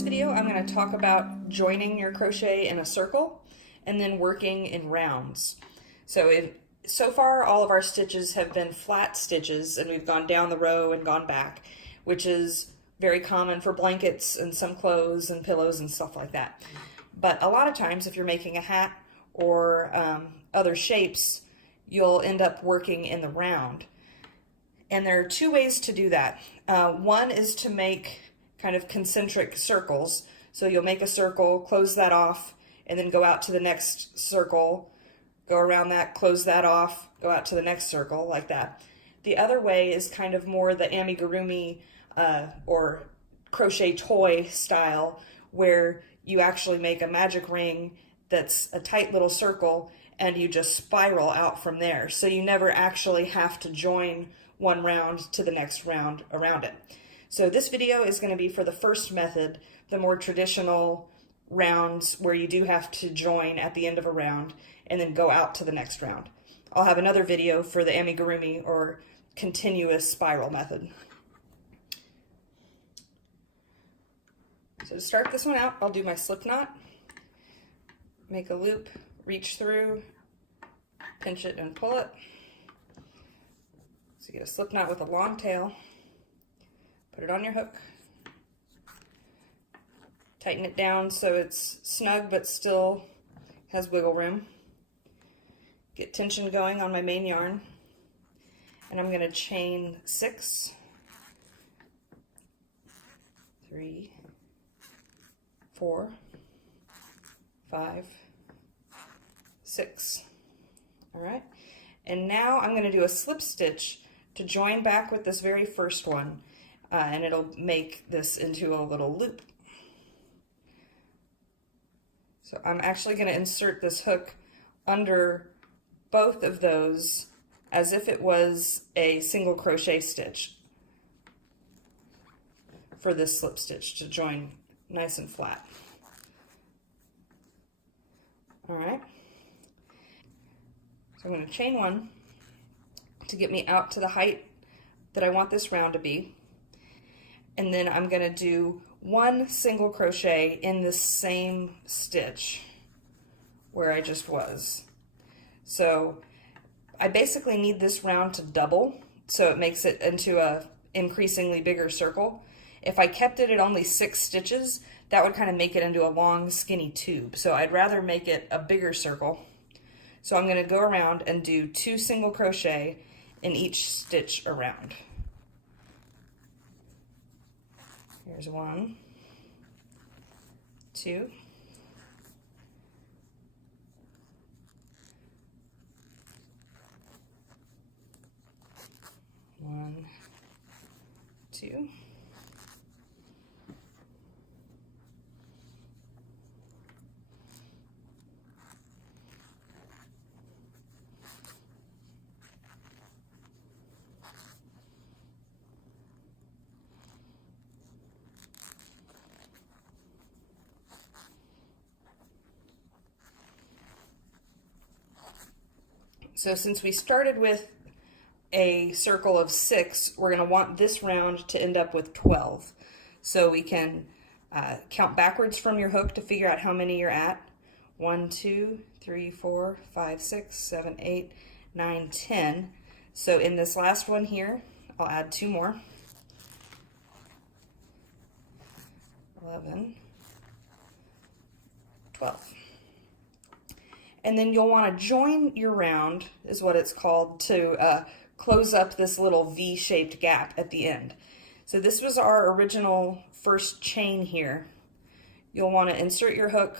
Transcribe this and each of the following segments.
this video, I'm going to talk about joining your crochet in a circle and then working in rounds. So far, all of our stitches have been flat stitches, and we've gone down the row and gone back, which is very common for blankets and some clothes and pillows and stuff like that. But a lot of times, if you're making a hat or other shapes, you'll end up working in the round. And there are two ways to do that. One is to make kind of concentric circles. So you'll make a circle, close that off, and then go out to the next circle, go around that, close that off, go out to the next circle, like that. The other way is kind of more the amigurumi or crochet toy style, where you actually make a magic ring that's a tight little circle and you just spiral out from there. So you never actually have to join one round to the next round around it. So this video is going to be for the first method, the more traditional rounds where you do have to join at the end of a round and then go out to the next round. I'll have another video for the amigurumi or continuous spiral method. So to start this one out, I'll do my slip knot, make a loop, reach through, pinch it and pull it. So you get a slip knot with a long tail, put it on your hook, tighten it down so it's snug but still has wiggle room. Get tension going on my main yarn, and I'm going to chain 6, 3, 4, 5, 6. All right, and now I'm going to do a slip stitch to join back with this very first one, and it'll make this into a little loop. So I'm actually going to insert this hook under both of those as if it was a single crochet stitch for this slip stitch to join nice and flat. All right. So I'm going to chain 1 to get me out to the height that I want this round to be. And then I'm going to do 1 single crochet in this same stitch where I just was. So I basically need this round to double, so it makes it into a increasingly bigger circle. If I kept it at only 6 stitches, that would kind of make it into a long skinny tube. So I'd rather make it a bigger circle. So I'm going to go around and do 2 single crochet in each stitch around. Here's 1, 2, 1, 2. So since we started with a circle of 6, we're going to want this round to end up with 12. So we can count backwards from your hook to figure out how many you're at. 1, 2, 3, 4, 5, 6, 7, 8, 9, 10. So in this last one here, I'll add 2 more. 11, 12. And then you'll want to join your round, is what it's called, to close up this little V-shaped gap at the end. So this was our original first chain here. You'll want to insert your hook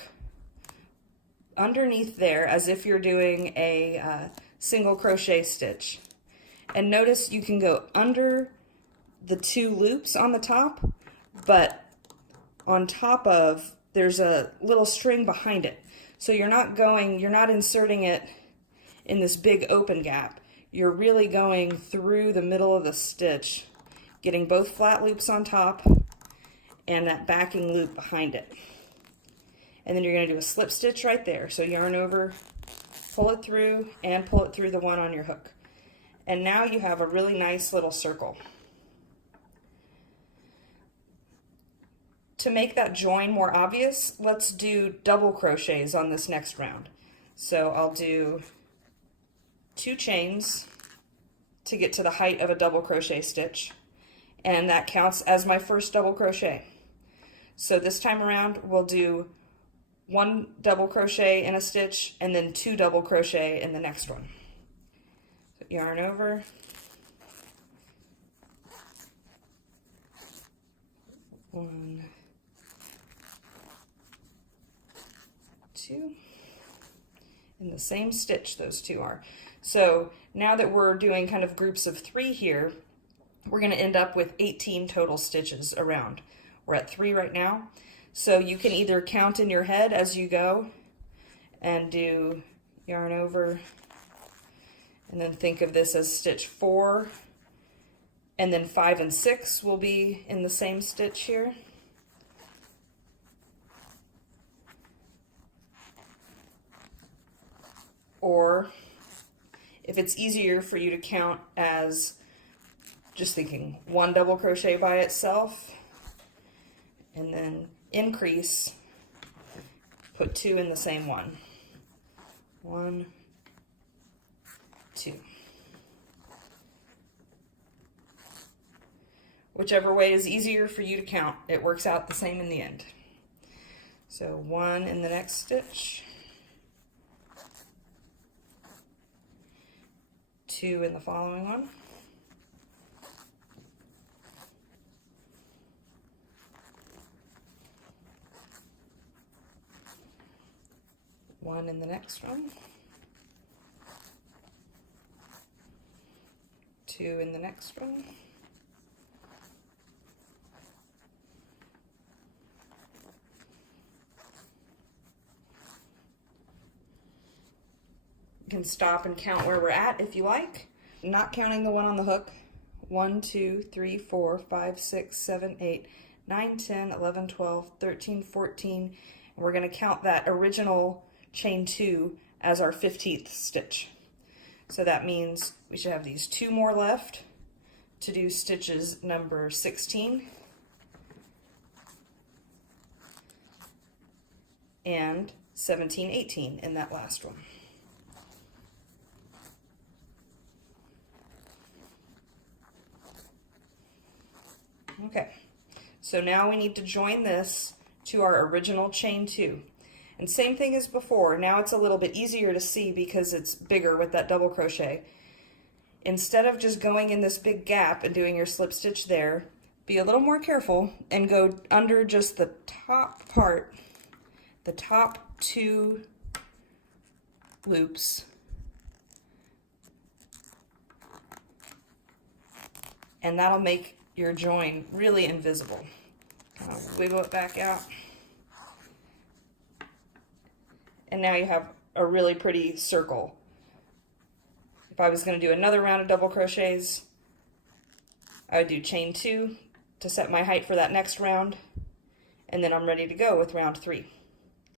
underneath there as if you're doing a single crochet stitch. And notice you can go under the 2 loops on the top, but on top of, there's a little string behind it. So you're not inserting it in this big open gap. You're really going through the middle of the stitch, getting both flat loops on top and that backing loop behind it. And then you're going to do a slip stitch right there. So yarn over, pull it through, and pull it through the one on your hook. And now you have a really nice little circle. to make that join more obvious, let's do double crochets on this next round. So I'll do 2 chains to get to the height of a double crochet stitch, and that counts as my first double crochet. So this time around we'll do 1 double crochet in a stitch and then 2 double crochet in the next one. So yarn over, one, 2, in the same stitch those 2 are. So now that we're doing kind of groups of 3 here, we're going to end up with 18 total stitches around. We're at 3 right now. So you can either count in your head as you go and do yarn over, and then think of this as stitch 4, and then 5 and 6 will be in the same stitch here. Or if it's easier for you to count as just thinking 1 double crochet by itself, and then increase, put 2 in the same one. 1, 2. Whichever way is easier for you to count, it works out the same in the end. So 1 in the next stitch, 2 in the following one, 1 in the next one, 2 in the next one, 'You can stop and count where we're at if you like. Not counting the one on the hook. 1, 2, 3, 4, 5, 6, 7, 8, 9, 10, 11, 12, 13, 14. And we're going to count that original chain 2 as our 15th stitch. So that means we should have these 2 more left to do stitches number 16 and 17, 18 in that last one. Okay, so now we need to join this to our original chain 2. And same thing as before, now it's a little bit easier to see because it's bigger with that double crochet. Instead of just going in this big gap and doing your slip stitch there, be a little more careful and go under just the top part, the top 2 loops, and that'll make your join really invisible. Wiggle it back out. And now you have a really pretty circle. If I was going to do another round of double crochets, I would do chain 2 to set my height for that next round, and then I'm ready to go with round 3.